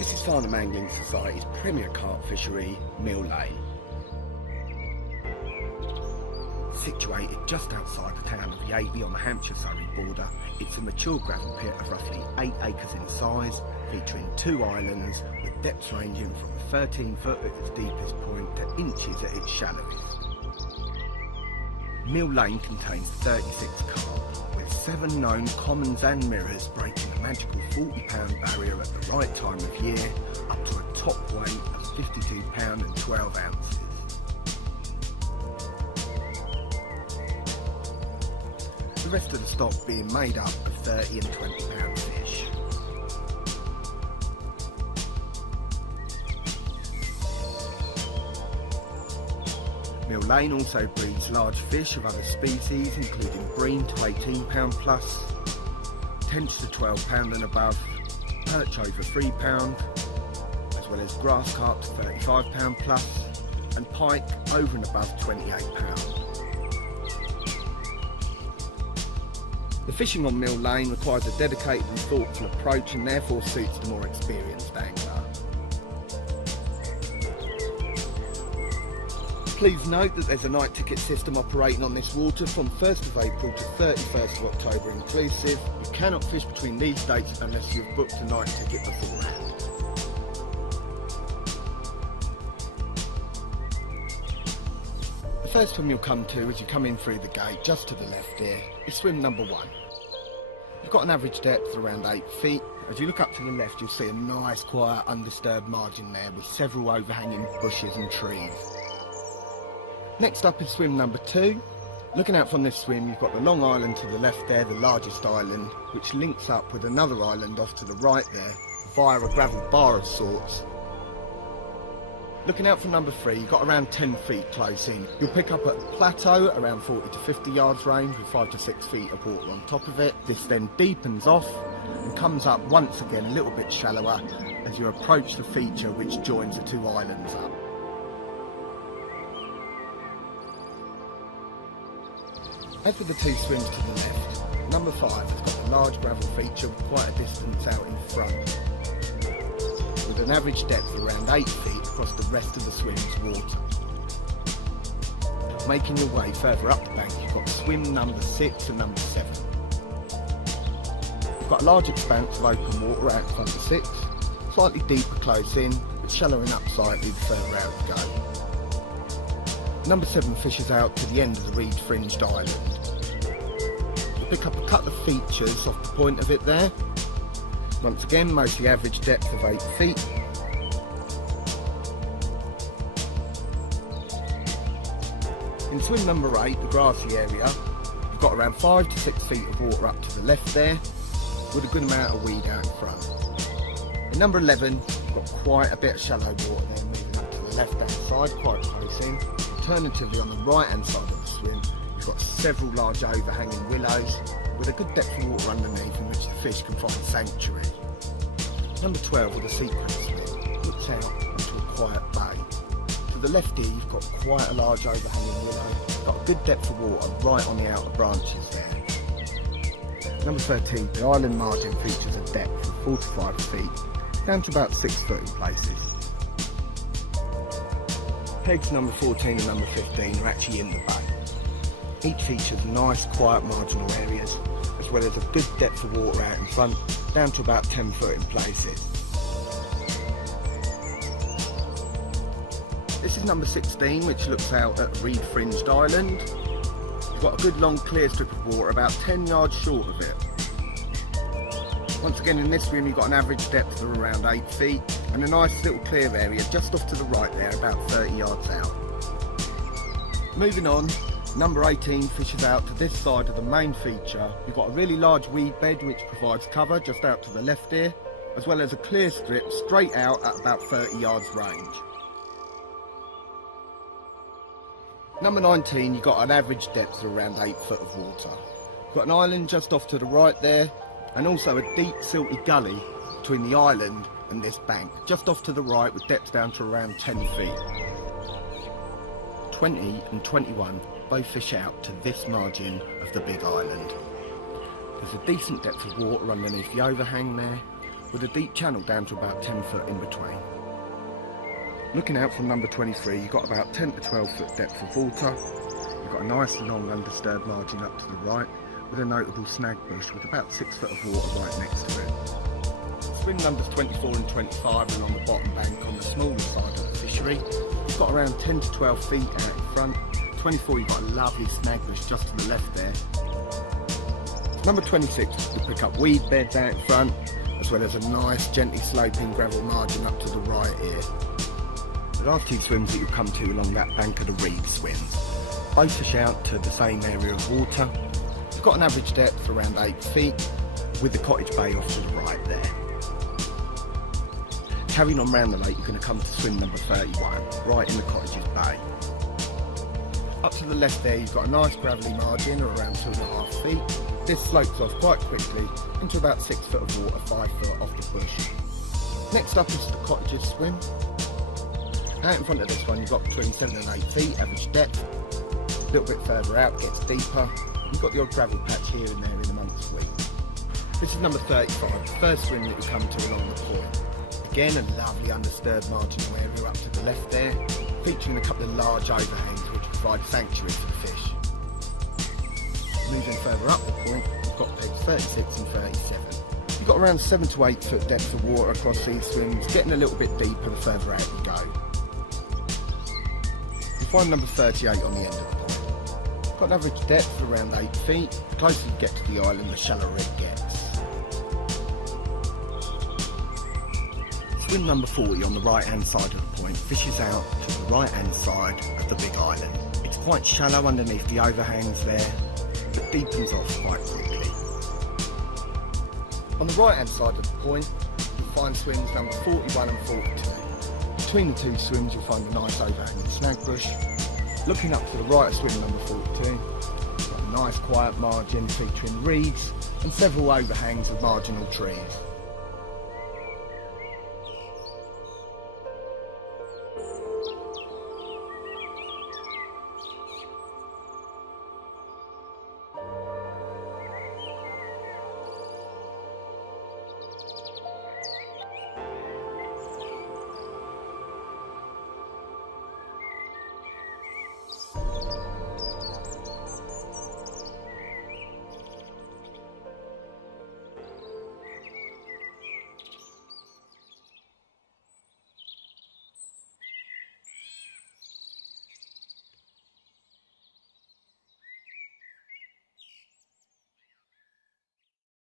This is Farnham Angling Society's premier carp fishery, Mill Lane. Situated just outside the town of Yateley on the Hampshire-Surrey border, it's a mature gravel pit of roughly 8 acres in size, featuring 2 islands with depths ranging from 13 foot at its deepest point to inches at its shallowest. Mill Lane contains 36 carp, with 7 known commons and mirrors breaking the magical 40-pound barrier at the right time of year, up to a top weight of 52 pounds and 12 ounces. The rest of the stock being made up of 30 and 20 pound fish. Mill Lane also breeds large fish of other species, including bream to 18 pound plus, tench to 12 pound and above, perch over 3 pound, as well as grass carp to 35 pound plus, and pike over and above 28 pound. The fishing on Mill Lane requires a dedicated and thoughtful approach and therefore suits the more experienced angler. Please note that there's a night ticket system operating on this water from 1st of April to 31st of October inclusive. You cannot fish between these dates unless you've booked a night ticket beforehand. The first swim you'll come to as you come in through the gate, just to the left here, is swim number 1. You've got an average depth of around 8 feet. As you look up to the left, you'll see a nice, quiet, undisturbed margin there with several overhanging bushes and trees. Next up is swim number 2. Looking out from this swim, you've got the long island to the left there, the largest island, which links up with another island off to the right there via a gravel bar of sorts. Looking out for number 3, you've got around 10 feet close in. You'll pick up at a plateau around 40 to 50 yards range with 5 to 6 feet of water on top of it. This then deepens off and comes up once again a little bit shallower as you approach the feature which joins the 2 islands up. As with the 2 swims to the left, number 5 has got a large gravel feature with quite a distance out in front, with an average depth of around 8 feet across the rest of the swim's water. Making your way further up the bank, you've got swim number 6 and number 7. You've got a large expanse of open water out in front of 6, slightly deeper close in, but shallowing up slightly the further out you go. Number 7 fishes out to the end of the reed-fringed island. You pick up a couple of features off the point of it there. Once again, mostly average depth of 8 feet. In swim number 8, the grassy area, you've got around 5 to 6 feet of water up to the left there, with a good amount of weed out in front. In number 11, you've got quite a bit of shallow water there moving up to the left-hand side, quite close in. Alternatively, on the right-hand side of the swim, you've got several large overhanging willows with a good depth of water underneath in which the fish can find sanctuary. Number 12, with a sequence swim, looks out into a quiet bay. To the left here, you've got quite a large overhanging willow, got a good depth of water right on the outer branches there. Number 13, the island margin features a depth of 4 to 5 feet, down to about 6 foot in places. Pegs number 14 and number 15 are actually in the bay. Each features nice, quiet marginal areas, as well as a good depth of water out in front, down to about 10 foot in places. This is number 16, which looks out at a reed-fringed island. You've got a good long clear strip of water about 10 yards short of it. Once again, in this swim, you've got an average depth of around 8 feet and a nice little clear area just off to the right there, about 30 yards out. Moving on, number 18 fishes out to this side of the main feature. You've got a really large weed bed which provides cover just out to the left here, as well as a clear strip straight out at about 30 yards range. Number 19, you've got an average depth of around 8 foot of water. You've got an island just off to the right there, and also a deep silty gully between the island and this bank, just off to the right with depths down to around 10 feet. 20 and 21 both fish out to this margin of the big island. There's a decent depth of water underneath the overhang there, with a deep channel down to about 10 foot in between. Looking out from number 23, you've got about 10 to 12 foot depth of water. You've got a nice long undisturbed margin up to the right, with a notable snag bush with about 6 foot of water right next to it. Swim numbers 24 and 25 and on the bottom bank on the smaller side of the fishery. You've got around 10 to 12 feet out in front. 24, you've got a lovely snag bush just to the left there. Number 26, you pick up weed beds out in front, as well as a nice gently sloping gravel margin up to the right here. The last two swims that you'll come to along that bank are the reed swims. Both fish out to the same area of water. You've got an average depth around 8 feet, with the cottage bay off to the right there. Carrying on round the lake, you're going to come to swim number 31, right in the cottage's bay. Up to the left there, you've got a nice gravelly margin of around 2.5 feet. This slopes off quite quickly into about 6 foot of water, 5 foot off the bush. Next up is the cottage's swim. Out in front of this one, you've got between 7 and 8 feet average depth. A little bit further out, gets deeper. You've got the odd gravel patch here and there in amongst weed. This is number 35, the first swim that you come to along the point. Again, a lovely undisturbed marginal area up to the left there, featuring a couple of large overhangs which provide sanctuary for the fish. Moving further up the point, you've got pegs 36 and 37. You've got around 7 to 8 foot depth of water across these swims, getting a little bit deeper the further out you go. You find number 38 on the end of the point. Got an average depth of around 8 feet. The closer you get to the island, the shallower it gets. Swim number 40 on the right hand side of the point fishes out to the right hand side of the big island. It's quite shallow underneath the overhangs there, but deepens off quite quickly. On the right hand side of the point, you'll find swims number 41 and 42. Between the two swims you'll find a nice overhanging snag bush. Looking up to the right of swim number 42, you've got a nice quiet margin featuring reeds and several overhangs of marginal trees.